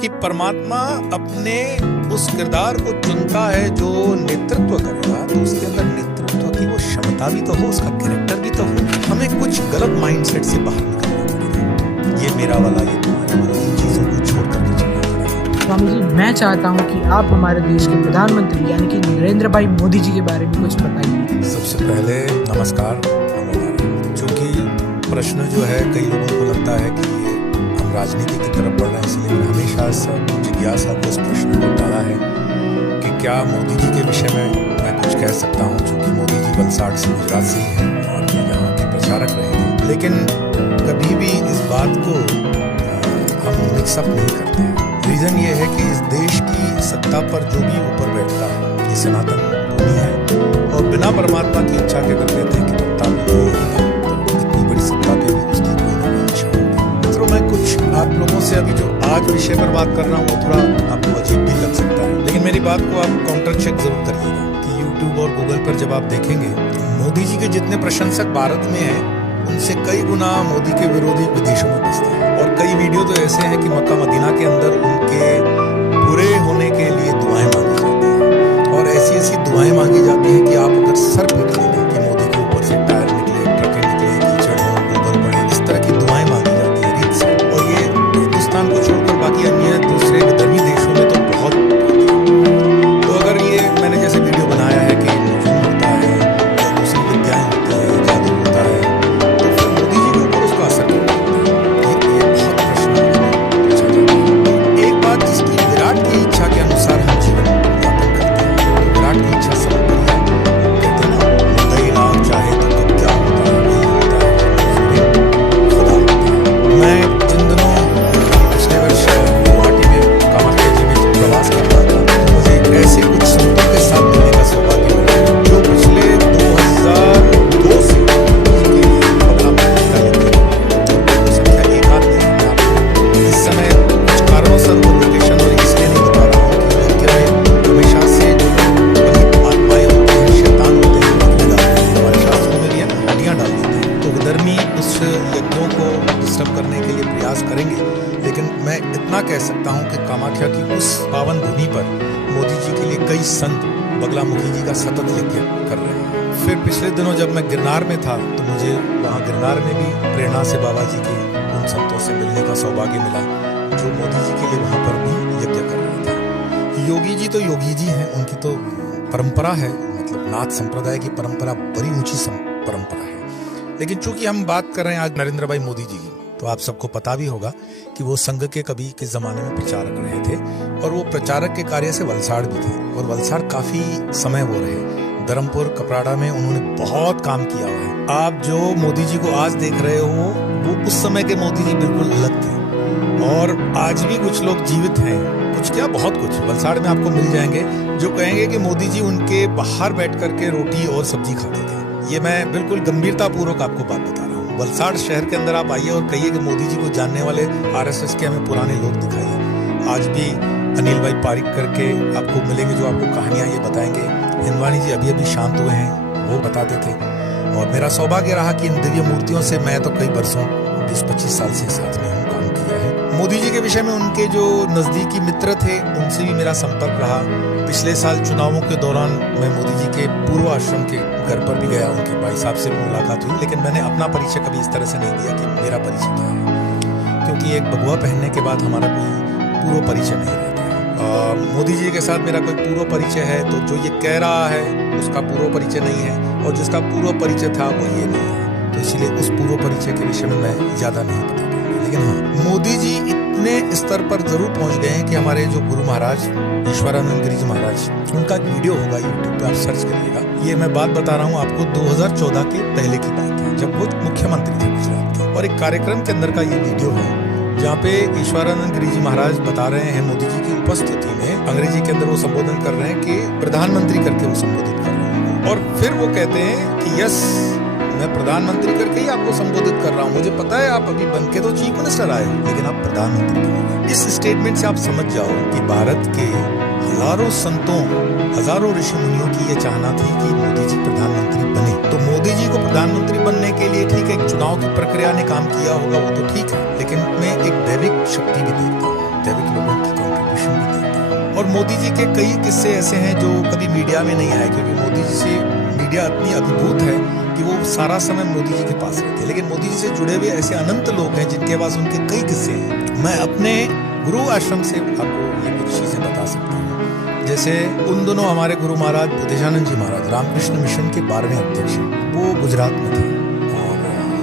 कि परमात्मा अपने उस किरदार को चुनता है जो नेतृत्व करेगा, तो उसके अंदर नेतृत्व की वो क्षमता भी तो हो, उसका कैरेक्टर भी तो हो। हमें कुछ गलत माइंडसेट से बाहर निकलना पड़ेगा। ये मेरा वाला, ये तुम्हारा वाला, इन चीजों को छोड़ करके चलना पड़ेगा। स्वामी जी, मैं चाहता हूँ कि आप हमारे देश के प्रधानमंत्री यानी कि नरेंद्र भाई मोदी जी के बारे में कुछ बताइए। सबसे पहले नमस्कार। क्योंकि प्रश्न जो है, कई लोगों को लगता है कि हम राजनीति की तरफ बढ़ रहे हैं, इसलिए मैंने हमेशा जिज्ञासा को इस प्रश्न को डाला है कि क्या मोदी जी के विषय में मैं कुछ कह सकता हूँ, क्योंकि मोदी जी वलसाड़ से, गुजरात से ही हैं और यहाँ के प्रचारक रहे हैं। लेकिन कभी भी इस बात को हम मिक्सअप नहीं करते हैं। रीज़न ये है कि इस देश की सत्ता पर जो भी ऊपर बैठता है, ये सनातन भूमि है और बिना परमात्मा की इच्छा के कर देते हैं कि पत्ता इतनी बड़ी सत्ता पे भी उसकी कोई ना कोई इच्छा होगी। तो मैं कुछ आप लोगों से अभी जो आज विषय पर बात कर रहा हूँ, वो थोड़ा आपको अजीब भी लग सकता है, लेकिन मेरी बात को आप काउंटर चेक जरूर करिएगा कि यूट्यूब और गूगल पर जब आप देखेंगे, मोदी जी के जितने प्रशंसक भारत में हैं, उनसे कई गुना मोदी के विरोधी विदेशों में बसते हैं। और कई वीडियो तो ऐसे हैं कि मक्का मदीना के अंदर उनके बुरे होने के लिए दुआएं मांगी जाती हैं, और ऐसी ऐसी दुआएं मांगी जाती हैं कि आप अगर सर पीट लेंगे कि मोदी के ऊपर से टायर निकले, ट्रकें निकले, कीचड़ हो, गोबर बढ़े, इस तरह की दुआएं मांगी जाती है रीत से। और ये हिंदुस्तान को छोड़कर बाकी अन्य दूसरे विधर्मी देशों में तो बहुत होती है। तो अगर ये मैंने जैसे वीडियो बनाया है कि नजूम होता है या दूसरी विद्याएं होती है, जादू होता है, तो फिर मोदी जी के ऊपर उसका असर क्यों पड़ता है? ये बहुत प्रश्न पूछा जाता है। एक बात, जिसकी विराट की इच्छा के अनुसार हम जीवन यापन करते हैं, तो विराट की इच्छा सब पर है। कहते हैं ना, मुद्दई नाम चाहे तो कब क्या होता है, वही होता है, खुदा होता है। मैं जिन दिनों पिछले वर्ष गुवाहाटी में कामाख्या जी में प्रवास कर रहा था, तो मुझे ऐसे कुछ संतों के साथ मिलने का सौभाग्य मिला जो पिछले 2002 से बगला मुखी का यज्ञ संख्या एक हाथ नहीं है। आपको इस समय कुछ कारणों वो लोकेशन और इसलिए नहीं बता रहा हूँ कि यज्ञ में हमेशा से जो पतित आत्माएं होते हैं, शैतान होते हैं, बदले डालते हैं, हमारे शास्त्रों में भी हड्डियाँ डाल देते हैं। तो विधर्मी उस यज्ञों को डिस्टर्ब करने के लिए प्रयास करेंगे, लेकिन मैं इतना कह सकता हूँ कि कामाख्या की उस पावन भूमि पर मोदी जी के लिए कई संत बगलामुखी जी का सतत यज्ञ कर रहे हैं। फिर पिछले दिनों जब मैं गिरनार में था, तो मुझे वहाँ गिरनार में भी प्रेरणा से बाबा जी के उन संतों से मिलने का सौभाग्य मिला जो मोदी जी के लिए वहाँ पर भी यज्ञ कर रहे थे। योगी जी तो योगी जी हैं, उनकी तो परंपरा है, मतलब नाथ संप्रदाय की परंपरा बड़ी ऊंची परंपरा है। लेकिन चूंकि हम बात कर रहे हैं आज नरेंद्र भाई मोदी जी की, तो आप सबको पता भी होगा कि वो संघ के कभी के जमाने में प्रचारक रहे थे, और वो प्रचारक के कार्य से वलसाड़ भी थे, और वलसाड़ काफी समय हो रहे। धर्मपुर कपराड़ा में उन्होंने बहुत काम किया हुआ है। आप जो मोदी जी को आज देख रहे हो, वो उस समय के मोदी जी बिल्कुल अलग थे, और आज भी कुछ लोग जीवित हैं, कुछ क्या बहुत कुछ वलसाड़ में आपको मिल जाएंगे जो कहेंगे कि मोदी जी उनके बाहर बैठ करके रोटी और सब्जी खाते थे। ये मैं बिल्कुल गंभीरता पूर्वक आपको बात बता रहा हूँ। वलसाड़ शहर के अंदर आप आइए और कहिए कि मोदी जी को जानने वाले आरएसएस के हमें पुराने लोग दिखाइए। आज भी अनिल भाई पारिक करके आपको मिलेंगे जो आपको कहानियां ये बताएंगे। हिंदवानी जी अभी शांत हुए हैं, वो बताते थे। और मेरा सौभाग्य रहा कि इन दिव्य मूर्तियों से मैं तो कई वर्षों 20-25 साल से साथ में हूँ, काम किया है। मोदी जी के विषय में उनके जो नजदीकी मित्र थे, उनसे भी मेरा संपर्क रहा। पिछले साल चुनावों के दौरान मैं मोदी जी के पूर्व आश्रम के घर पर भी गया, उनके भाई साहब से मुलाकात हुई, लेकिन मैंने अपना परिचय कभी इस तरह से नहीं दिया कि मेरा परिचय क्या है, क्योंकि एक भगवा पहनने के बाद हमारा कोई पूर्व परिचय नहीं रहता है। मोदी जी के साथ मेरा कोई पूर्व परिचय है तो जो ये कह रहा है उसका पूर्व परिचय नहीं है, और जिसका पूर्व परिचय था वो ये नहीं है, तो इसलिए उस पूर्व परिचय के विषय में मैं ज्यादा नहीं बता पाऊंगा। लेकिन हाँ, मोदी जी इतने स्तर पर जरूर पहुंच गए हैं कि हमारे जो गुरु महाराज ईश्वरानंद गिरी जी महाराज, उनका एक वीडियो होगा यूट्यूब पे, आप सर्च करिएगा। ये मैं बात बता रहा हूँ आपको 2014 के पहले की बात है, जब वो मुख्यमंत्री थे गुजरात के, और एक कार्यक्रम के अंदर का ये वीडियो है जहाँ पे ईश्वरानंद गिरी जी महाराज बता रहे हैं मोदी जी की उपस्थिति में, अंग्रेजी के अंदर वो संबोधन कर रहे हैं कि प्रधानमंत्री करके वो संबोधित कर रहे हैं, और फिर वो कहते हैं कि यस, मैं प्रधानमंत्री करके ही आपको संबोधित कर रहा हूँ, मुझे पता है आप अभी बन के तो चीफ मिनिस्टर आए, लेकिन आप प्रधानमंत्री बने। इस स्टेटमेंट से आप समझ जाओ कि भारत के हजारों संतों, हजारों ऋषि मुनियों की ये चाहना थी कि मोदी जी प्रधानमंत्री बने। तो मोदी जी को प्रधानमंत्री बनने के लिए ठीक है, एक चुनाव की प्रक्रिया ने काम किया होगा, वो तो ठीक है, लेकिन मैं एक दैविक शक्ति भी देखता हूँ, दैविक लोगों की और मोदी जी के कई किस्से ऐसे हैं जो कभी मीडिया में नहीं आए, क्योंकि मोदी जी से मीडिया इतनी अभिभूत है कि वो सारा समय मोदी जी के पास रहते हैं। लेकिन मोदी जी से जुड़े हुए ऐसे अनंत लोग हैं जिनके पास उनके कई किस्से हैं। मैं अपने गुरु आश्रम से आपको ये कुछ चीज़ें बता सकता हूँ। जैसे उन दोनों हमारे गुरु महाराज बुद्धेशानंद जी महाराज रामकृष्ण मिशन के 12वें अध्यक्ष, वो गुजरात में थे और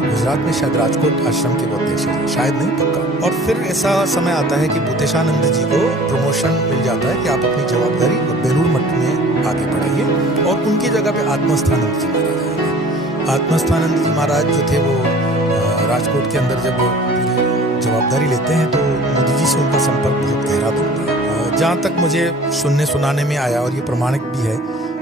गुजरात में शायद राजकोट आश्रम के वो अध्यक्ष थे, शायद नहीं पक्का। और फिर ऐसा समय आता है कि बुद्धेशानंद जी को प्रमोशन मिल जाता है कि आप अपनी जवाबदारी बेलूर मठ में आगे बढ़ाइए और उनकी जगह पे आत्मस्थानंद जी महाराज आएंगे। आत्मस्थानंद जी महाराज जो थे वो राजकोट के अंदर जब जवाबदारी लेते हैं तो मोदी जी से उनका संपर्क बहुत गहरा बनता है। जहाँ तक मुझे सुनने सुनाने में आया और ये प्रमाणिक भी है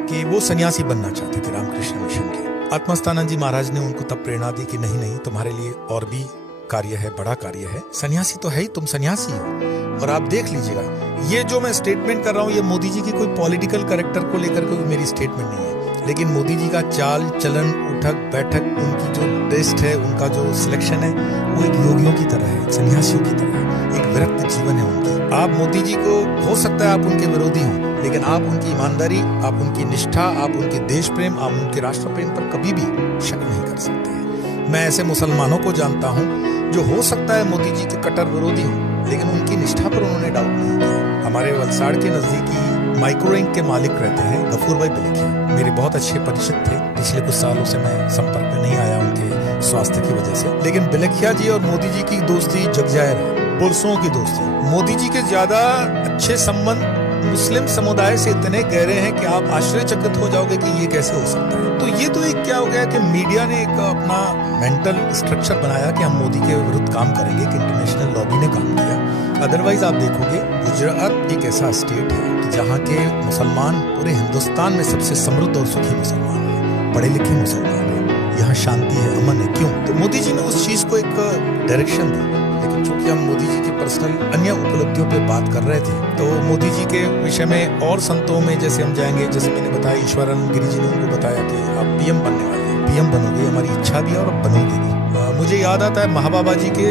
कि वो सन्यासी बनना चाहते थे रामकृष्ण मिशन के। आत्मस्थानंद जी महाराज ने उनको तब प्रेरणा दी कि नहीं नहीं, तुम्हारे लिए और भी कार्य है, बड़ा कार्य है, सन्यासी तो है ही, तुम सन्यासी हो। और आप देख लीजिएगा, ये जो मैं स्टेटमेंट कर रहा हूँ ये मोदी जी की कोई पॉलिटिकल कैरेक्टर को लेकर के मेरी स्टेटमेंट नहीं है, लेकिन मोदी जी का चाल चलन, उठक बैठक, उनकी जो टेस्ट है, उनका जो सिलेक्शन है, वो एक योगियों की तरह है, एक सन्यासियों की तरह है, एक विरक्त जीवन है उनकी। आप मोदी जी को हो सकता है आप उनके विरोधी हों, लेकिन आप उनकी ईमानदारी, आप उनकी निष्ठा, आप उनके देश प्रेम, आप उनके राष्ट्र प्रेम पर कभी भी शक नहीं कर सकते हैं। मैं ऐसे मुसलमानों को जानता हूँ जो हो सकता है मोदी जी के कट्टर विरोधी हों, लेकिन उनकी निष्ठा पर उन्होंने डाउट नहीं किया। हमारे वलसाड़ के नजदीकी माइक्रोइंक के मालिक रहते हैं गफूर भाई बिलखिया, मेरे बहुत अच्छे परिचित थे। पिछले कुछ सालों से मैं संपर्क में नहीं आया उनके स्वास्थ्य की वजह से, लेकिन बिलखिया जी और मोदी जी की दोस्ती जगजाहिर है, पुरसों की दोस्ती। मोदी जी के ज्यादा अच्छे संबंध मुस्लिम समुदाय से इतने गहरे हैं कि आप आश्चर्यचकित हो जाओगे कि ये कैसे हो सकता है। तो ये तो एक क्या हो गया कि मीडिया ने एक अपना मेंटल स्ट्रक्चर बनाया कि हम मोदी के विरुद्ध काम करेंगे, कि इंटरनेशनल लॉबी ने काम किया। अदरवाइज आप देखोगे गुजरात एक ऐसा स्टेट है कि जहाँ के मुसलमान पूरे हिंदुस्तान में सबसे समृद्ध और सुखी मुसलमान है, पढ़े लिखे मुसलमान है, यहाँ शांति है, अमन है। क्यों? तो मोदी जी ने उस चीज को एक डायरेक्शन दी। लेकिन चूंकि हम मोदी जी के पर्सनल अन्य उपलब्धियों पे बात कर रहे थे, तो मोदी जी के विषय में और संतों में जैसे हम जाएंगे, जैसे मैंने बताया ईश्वरानंद गिरी जी ने उनको बताया कि आप पीएम बनने वाले हैं, पीएम बनोगे, हमारी इच्छा भी है और अब बनोगे भी। मुझे याद आता है महाबाबा जी के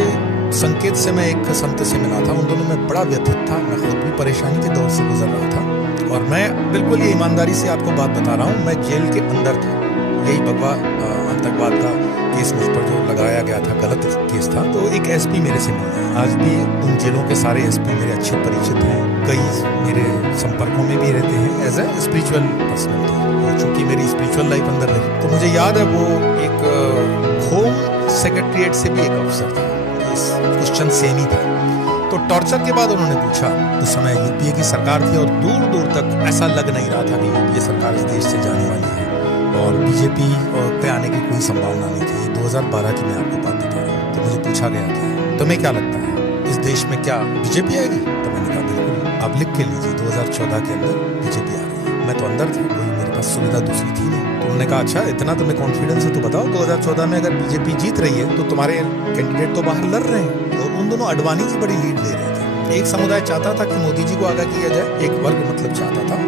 संकेत से मैं एक संत से मिला था, उन दोनों में बड़ा व्यथित था, मैं खुद भी परेशानी के दौर से गुजर रहा था और मैं बिल्कुल ये ईमानदारी से आपको बात बता रहा हूँ, मैं जेल के अंदर था। यही भगवा आतंकवाद का केस मुझ पर जो लगाया गया था, गलत केस था, तो एक एसपी मेरे से मिला। आज भी उन जेलों के सारे एसपी मेरे अच्छे परिचित हैं, कई मेरे संपर्कों में भी रहते हैं एज ए स्पिरिचुअल पर्सनैलिटी, चूंकि मेरी स्पिरिचुअल लाइफ अंदर रही। तो मुझे याद है वो एक होम सेक्रेटरिएट से भी एक अफसर था, क्वेश्चन सेम ही था। तो टॉर्चर के बाद उन्होंने पूछा, उस समय यूपीए की सरकार थी और दूर दूर तक ऐसा लग नहीं रहा था कि यूपीए सरकार इस देश से जाने वाली है और बीजेपी पे आने की कोई संभावना नहीं थी। 2012 की मैं आपको बात बता रहा हूँ। तो मुझे पूछा गया कि तुम्हें क्या लगता है इस देश में क्या बीजेपी आएगी? तो मैंने कहा बिल्कुल, आप लिख के लीजिए 2014 के अंदर बीजेपी आ रही है। मैं तो अंदर था, कोई मेरे पास सुविधा दूसरी थी नहीं। तो उन्होंने कहा अच्छा इतना तुम्हें कॉन्फिडेंस है तो बताओ 2014 में अगर बीजेपी जीत रही है तो तुम्हारे कैंडिडेट तो बाहर लड़ रहे हैं। और उन दोनों अडवाणी जी बड़ी लीड ले रहे थे। एक समुदाय चाहता था कि मोदी जी को आगाह किया जाए, एक वर्ग मतलब चाहता था,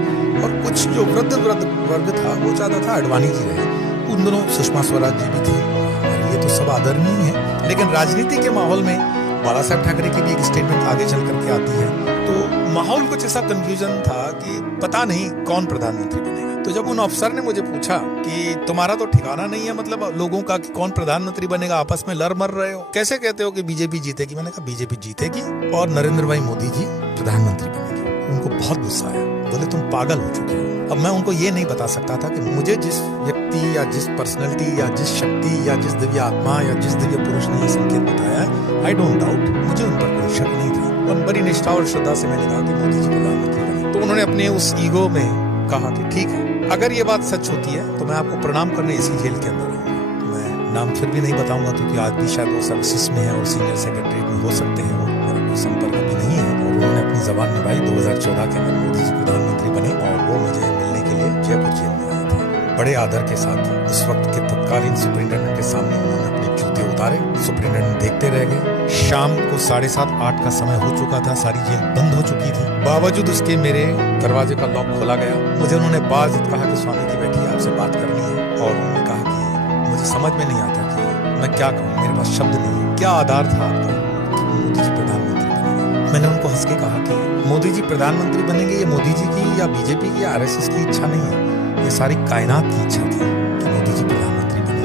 और कुछ जो वृद्ध वर्ग था वो चाहता था अडवाणी जी रहे। उन दोनों सुषमा स्वराज जी भी थे, और ये तो सब आदरणीय है। लेकिन राजनीति के माहौल में बाला साहब ठाकरे की भी एक स्टेटमेंट आगे चल करके आती है, तो माहौल कुछ ऐसा कंफ्यूजन था कि पता नहीं कौन प्रधानमंत्री बनेगा। तो जब उन अफसर ने मुझे पूछा कि तुम्हारा तो ठिकाना नहीं है मतलब लोगों का कि कौन प्रधानमंत्री बनेगा, आपस में लड़ मर रहे हो, कैसे कहते हो कि बीजेपी जीतेगी? मैंने कहा बीजेपी जीतेगी और नरेंद्र भाई मोदी जी प्रधानमंत्री बनेंगे। उनको बहुत गुस्सा आया, बोले तुम पागल हो चुके हो। अब मैं उनको ये नहीं बता सकता था कि मुझे जिस व्यक्ति या जिस पर्सनैलिटी या जिस शक्ति या जिस दिव्य आत्मा या जिस दिव्य पुरुष ने ये संकेत बताया है, आई डोंट डाउट, मुझे उन पर कोई शक नहीं था। और बड़ी निष्ठा और श्रद्धा से मैंने कहा कि मोदी जी प्रधानमंत्री बने। तो उन्होंने अपने उस ईगो में कहा कि ठीक है, अगर ये बात सच होती है तो मैं आपको प्रणाम करने इसी जेल के अंदर आऊंगा। मैं नाम फिर भी नहीं बताऊंगा क्योंकि आज भी शायद वो सर्विसेज में है और सीनियर सेक्रेटरी में हो सकते हैं, वो मेरा कोई संपर्क अभी नहीं है। और उन्होंने अपनी जबान निभाई। 2014 के अंदर मोदी जी प्रधानमंत्री बने और वो मुझे मिलने के लिए जयपुर जेल में आए थे। बड़े आदर के साथ उस वक्त के तत्कालीन सुपरिटेंडेंट के सामने उन्होंने अपने जूते उतारे। सुपरिटेंडेंट देखते रह गए। शाम को 7:30-8 का समय हो चुका था, सारी जेल बंद हो चुकी थी। बावजूद उसके मेरे दरवाजे का लॉक खोला गया। मुझे उन्होंने बाज़िद कहा कि स्वामी जी बैठिए, आपसे बात करनी है। और उन्होंने कहा कि मुझे समझ में नहीं आता कि मैं क्या कहूँ, मेरे पास शब्द नहीं। क्या आधार था आपका कि मोदी जी प्रधानमंत्री बनेंगे? मैंने उनको हंस के कहा कि मोदी जी प्रधानमंत्री बनेंगे ये मोदी जी की या बीजेपी की या आरएसएस की इच्छा नहीं है, ये सारी कायनात की इच्छा थी कि मोदी जी प्रधानमंत्री बने,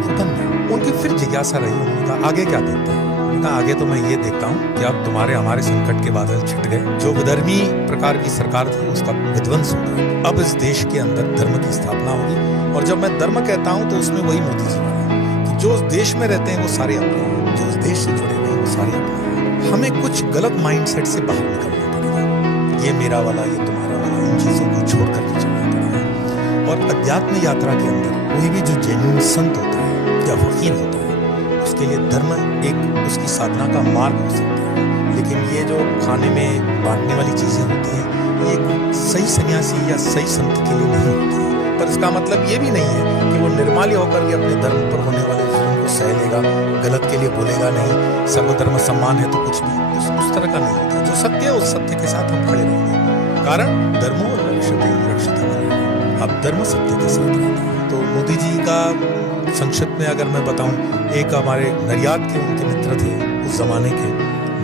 वो बन गए। उनकी फिर जिज्ञासा रही, उन्होंने कहा आगे क्या देखते हैं? उन्होंने कहा आगे तो मैं ये देखता हूँ कि अब तुम्हारे हमारे संकट के बादल छिट गए, जो विधर्मी प्रकार की सरकार थी उसका विध्वंस हो गया, अब इस देश के अंदर धर्म की स्थापना होगी। और जब मैं धर्म कहता हूँ तो उसमें वही मोदी जी वाला कि जो उस देश में रहते हैं वो सारे अपने हैं, जो उस देश से जुड़े हुए हैं वो सारे अपने हैं। हमें कुछ गलत माइंडसेट से बाहर निकलना पड़ेगा, ये मेरा वाला ये तुम्हारा वाला, इन चीजों को छोड़ करके चलना पड़ेगा। और अध्यात्म यात्रा के अंदर कोई भी जो जेन्युइन संत होता है या फकीर होता है, उसके लिए धर्म एक उसकी साधना का मार्ग हो सकता है, लेकिन ये जो खाने में बांटने वाली चीजें होती हैं ये एक सही सन्यासी या सही संत के लिए नहीं होती है। पर इसका मतलब ये भी नहीं है कि वो निर्माल्य होकर के अपने धर्म पर होने वाले जुल्म को सह लेगा, गलत के लिए बोलेगा नहीं, सर्वधर्म सम्मान है तो कुछ भी उस तरह का नहीं होता। जो सत्य है उस सत्य के साथ हम खड़े रहेंगे, कारण धर्मो रक्षते अब धर्म सत्य के साथ रहता है। तो मोदी जी का संक्षिप्त में अगर मैं बताऊं, एक हमारे नरियाद के उनके मित्र थे उस जमाने के,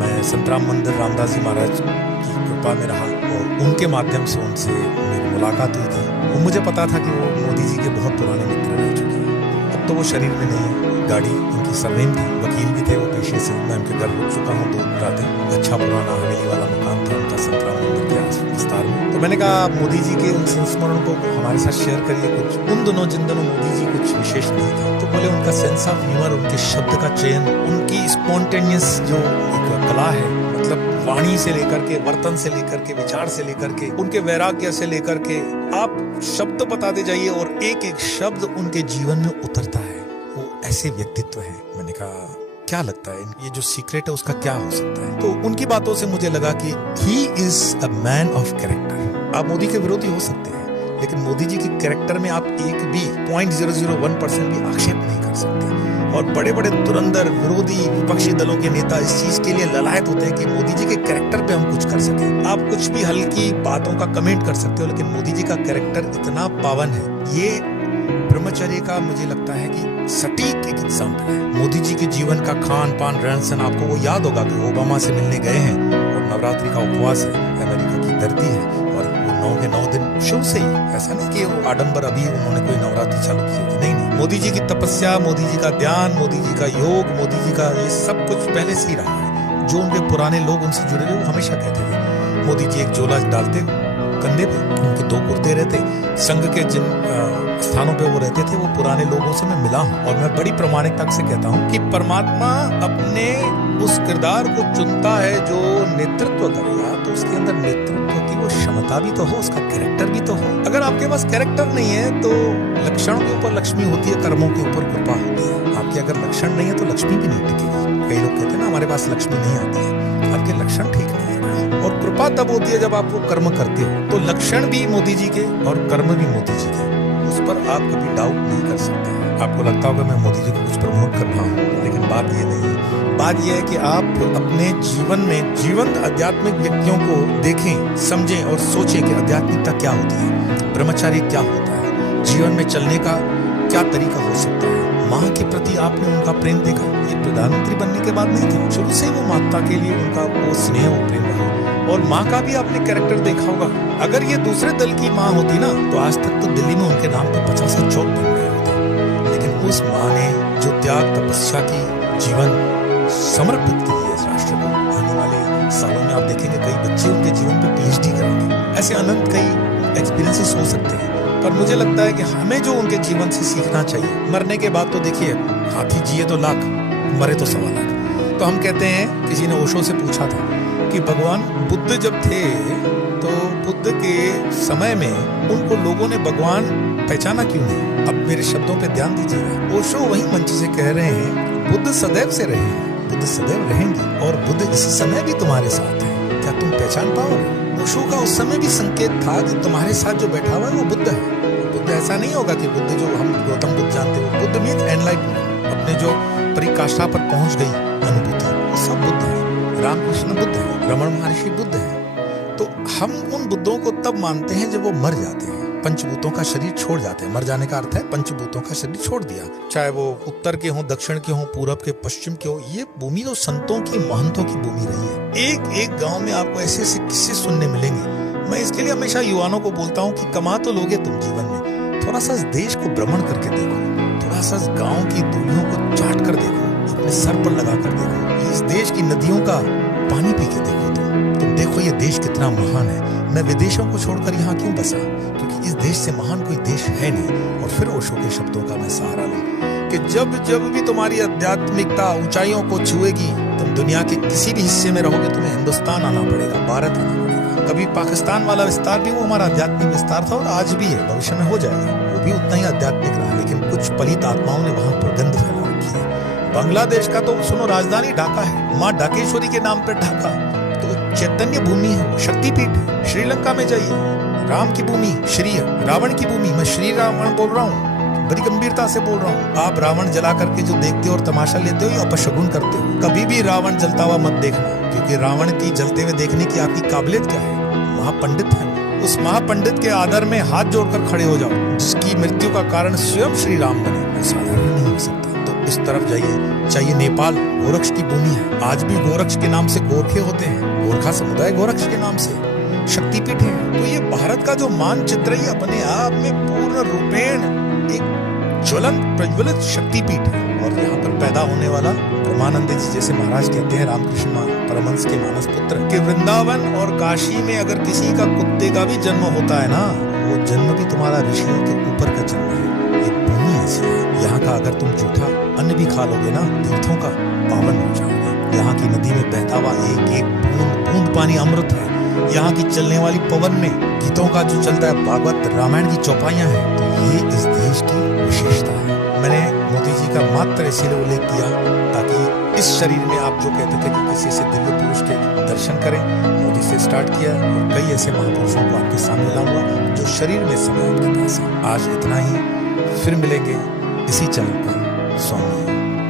मैं संतराम मंदिर रामदास जी महाराज की कृपा में रहा और उनके माध्यम से उनसे मेरी मुलाकात हुई थी। वो मुझे पता था कि वो मोदी जी के बहुत पुराने मित्र रह चुके हैं। अब तो वो शरीर में नहीं है, गाड़ी उनकी सरनेम थी, वकील भी थे वो पेशे से। मैं उनके घर रुक चुका हूँ 2 रातें। अच्छा पुराना हवेली वाला मकान था उनका संतराम मंदिर के विस्तार में। तो मैंने कहा मोदी जी के उन संस्मरण को हमारे साथ शेयर करिए कुछ। उन दिनों जिन दिनों मोदी जी कुछ विशेष नहीं था, तो बोले उनका सेंस ऑफ ह्यूमर, उनके शब्द का चयन, उनकी स्पॉन्टेनियस जो एक कला है, मतलब वाणी से लेकर के, वर्तन से लेकर के, विचार से लेकर के, उनके वैराग्य से लेकर के, आप शब्द बताते जाइए और एक एक शब्द उनके जीवन में उतरता है। वो ऐसे व्यक्तित्व है। मैंने कहा क्या लगता है ये जो सीक्रेट है उसका क्या हो सकता है? तो उनकी बातों से मुझे लगा कि he is a man of character. आप मोदी के विरोधी हो सकते हैं, लेकिन मोदी जी के कैरेक्टर में आप एक भी 0.001% भी आक्षेप नहीं कर सकते। और बड़े बड़े धुरंधर विरोधी विपक्षी दलों के नेता इस चीज के लिए ललायत होते हैं कि मोदी जी के कैरेक्टर पे हम कुछ कर सके। आप कुछ भी हल्की बातों का कमेंट कर सकते हो, लेकिन मोदी जी का कैरेक्टर इतना पावन है। ये ब्रह्मचर्य का मुझे लगता है कि सटीक एक एग्जाम्पल है। मोदी जी के जीवन का खान पान रहन सहन, आपको वो याद होगा कि ओबामा से मिलने गए हैं और नवरात्रि का उपवास है, अमेरिका की धरती है, और वो 9 के 9 दिन शुरू से ही, ऐसा नहीं कि वो आडंबर अभी उन्होंने कोई नवरात्रि चालू की होगी, नहीं। मोदी जी की तपस्या, मोदी जी का ध्यान, मोदी जी का योग, मोदी जी का ये सब कुछ पहले से ही रहा है। जो उनके पुराने लोग उनसे जुड़े हुए वो हमेशा कहते थे मोदी जी एक झोला डालते कंधे पे, उनके 2 कुर्ते रहते, संघ के जिन स्थानों पे वो रहते थे वो पुराने लोगों से मैं मिला हूँ। और मैं बड़ी प्रामाणिकता से कहता हूँ कि परमात्मा अपने उस किरदार को चुनता है जो नेतृत्व करेगा, तो उसके अंदर नेतृत्व की वो क्षमता भी तो हो, उसका कैरेक्टर भी तो हो। अगर आपके पास कैरेक्टर नहीं है तो लक्षणों के ऊपर लक्ष्मी होती है, कर्मों के ऊपर कृपा होती है। आपके अगर लक्षण नहीं है तो लक्ष्मी भी नहीं टिकेगी। कई लोग कहते हैं ना हमारे पास लक्ष्मी नहीं आती है, आपके लक्षण ठीक नहीं है। और कृपा तब होती है जब आप वो कर्म करते हो। तो लक्षण भी मोदी जी के और कर्म भी मोदी जी के, उस पर आप कभी डाउट नहीं कर सकते। आपको लगता होगा मैं मोदी जी को कुछ प्रमोट कर रहा हूँ, लेकिन बात ये नहीं है। बात यह है कि आप अपने जीवन में जीवंत आध्यात्मिक व्यक्तियों को देखें, समझें और सोचें कि आध्यात्मिकता क्या होती है, ब्रह्मचार्य क्या होता है, जीवन में चलने का क्या तरीका हो सकता है। माँ के प्रति आपने उनका प्रेम देखा, ये प्रधानमंत्री बनने के बाद नहीं था, शुरू से वो माता के लिए उनका वो स्नेह और प्रेम रहा। और माँ का भी आपने कैरेक्टर देखा होगा। अगर ये दूसरे दल की माँ होती ना तो आज तक तो दिल्ली में उनके नाम पे 50 चौक बन गए होते। लेकिन उस माँ ने जो त्याग तपस्या की जीवन समर्पित की है इस राष्ट्र को, आने वाले सालों में आप देखेंगे कई बच्चे उनके जीवन पे PhD करेंगे। ऐसे अनंत कई एक्सपीरियंसेस हो सकते हैं, पर मुझे लगता है कि हमें जो उनके जीवन से सीखना चाहिए। मरने के बाद तो देखिए हाथी जिए तो लाख, मरे तो 1.25 लाख। तो हम कहते हैं, किसी ने ओशो से पूछा था कि भगवान बुद्ध जब थे तो बुद्ध के समय में उनको लोगों ने भगवान पहचाना क्यों नहीं? अब मेरे शब्दों पे ध्यान दीजिएगा। ओशो वही मंच से कह रहे हैं बुद्ध सदैव से रहे हैं, बुद्ध सदैव रहेंगे, और बुद्ध इस समय भी तुम्हारे साथ है, क्या तुम पहचान पाओगे? ओशो का उस समय भी संकेत था कि तुम्हारे साथ जो बैठा हुआ है वो बुद्ध है। बुद्ध ऐसा नहीं होगा कि बुद्ध जो हम गौतम बुद्ध जानते हो, बुद्ध मीन्स एनलाइटमेंट, अपने जो परिकाष्ठा पर पहुंच गई अनुभूति, वो सब बुद्ध है। रामकृष्ण बुद्ध है, रमण महर्षि बुद्ध है। तो हम उन बुद्धों को तब मानते हैं जब वो मर जाते हैं। पंचभूतों का शरीर छोड़ जाते हैं। मर जाने का अर्थ है पंचभूतों का शरीर छोड़ दिया, चाहे वो उत्तर के हों, दक्षिण के हों, पूरब के, पश्चिम के हों। ये भूमि तो संतों की, महंतों की भूमि रही है। एक एक गांव में आपको ऐसे ऐसे किस्से सुनने मिलेंगे। मैं इसके लिए हमेशा युवाओं को बोलता हूँ कि कमा तो लोगे तुम जीवन में, थोड़ा सा इस देश को भ्रमण करके देखो, थोड़ा सा इस गाँव की दूरियों को चाट कर देखो, अपने सर पर लगा कर देखो, इस देश की नदियों का पानी पी के देखो। तुम देखो ये देश कितना महान है। मैं विदेशों को छोड़कर यहाँ क्यों बसा, क्योंकि इस देश से महान कोई देश है नहीं। और फिर ओशो के शब्दों का मैं सहारा लूं कि जब जब भी तुम्हारी आध्यात्मिकता ऊंचाइयों को छुएगी, तुम दुनिया के किसी भी हिस्से में रहोगे, तुम्हें हिंदुस्तान आना पड़ेगा, भारत आना पड़ेगा। कभी पाकिस्तान वाला विस्तार भी वो हमारा आध्यात्मिक विस्तार था और आज भी है, भविष्य में हो जाएगा, वो भी उतना ही आध्यात्मिक रहा। लेकिन कुछ पलित आत्माओं ने वहां पर गंध फैला रखी है। बांग्लादेश का तो सुनो राजधानी ढाका है, माँ ढाकेश्वरी के नाम पर ढाका, तो चैतन्य भूमि है, शक्तिपीठ है। श्रीलंका में जाइए, राम की भूमि, श्री रावण की भूमि। मैं श्री रावण बोल रहा हूँ, बड़ी गंभीरता से बोल रहा हूँ। आप रावण जला करके जो देखते हो और तमाशा लेते हो, ये अपशगुन करते हो। कभी भी रावण जलता हुआ मत देखना, क्योंकि रावण की जलते हुए देखने की आपकी काबिलियत क्या है? महापंडित है। उस महापंडित के आदर में हाथ जोड़कर खड़े हो जाओ, जिसकी मृत्यु का कारण स्वयं श्री राम बने। साधारण नहीं हो सकता। इस तरफ जाइए, चाहिए नेपाल, गोरक्ष की भूमि है। आज भी गोरक्ष के नाम से गोरखे होते हैं, गोरखा समुदाय गोरक्ष के नाम से शक्तिपीठ है। तो ये भारत का जो मानचित्र है अपने आप में पूर्ण रूपेण एक ज्वलंत प्रज्वलित शक्तिपीठ है। और यहाँ पर पैदा होने वाला ब्रह्मानंद जी, जैसे महाराज कहते हैं रामकृष्ण परमहंस के मानस पुत्र, कि वृंदावन और काशी में अगर किसी का कुत्ते का भी जन्म होता है ना, वो जन्म भी तुम्हारा ऋषियों के ऊपर का जन्म है। एक भूमि ऐसी है, यहाँ का अगर तुम जूठा अन्न भी खा लोगे ना, तीर्थों का पावन हो जाओगे। यहाँ की नदी में बहता हुआ एक एक बूंद बूंद पानी अमृत है। यहाँ की चलने वाली पवन में गीतों का जो चलता है, भागवत रामायण की चौपाइयां हैं। तो ये इस देश की विशेषता है। मैंने मोदी जी का मात्र इसीलिए उल्लेख किया ताकि इस शरीर में आप जो कहते थे कि किसी से दिव्य पुरुष के दर्शन करें, मोदी से स्टार्ट किया और कई ऐसे महापुरुषों को आपके सामने लाऊंगा जो शरीर में समय आपके पास है। आज इतना ही, फिर मिलेंगे इसी चैनल पर। स्वामी।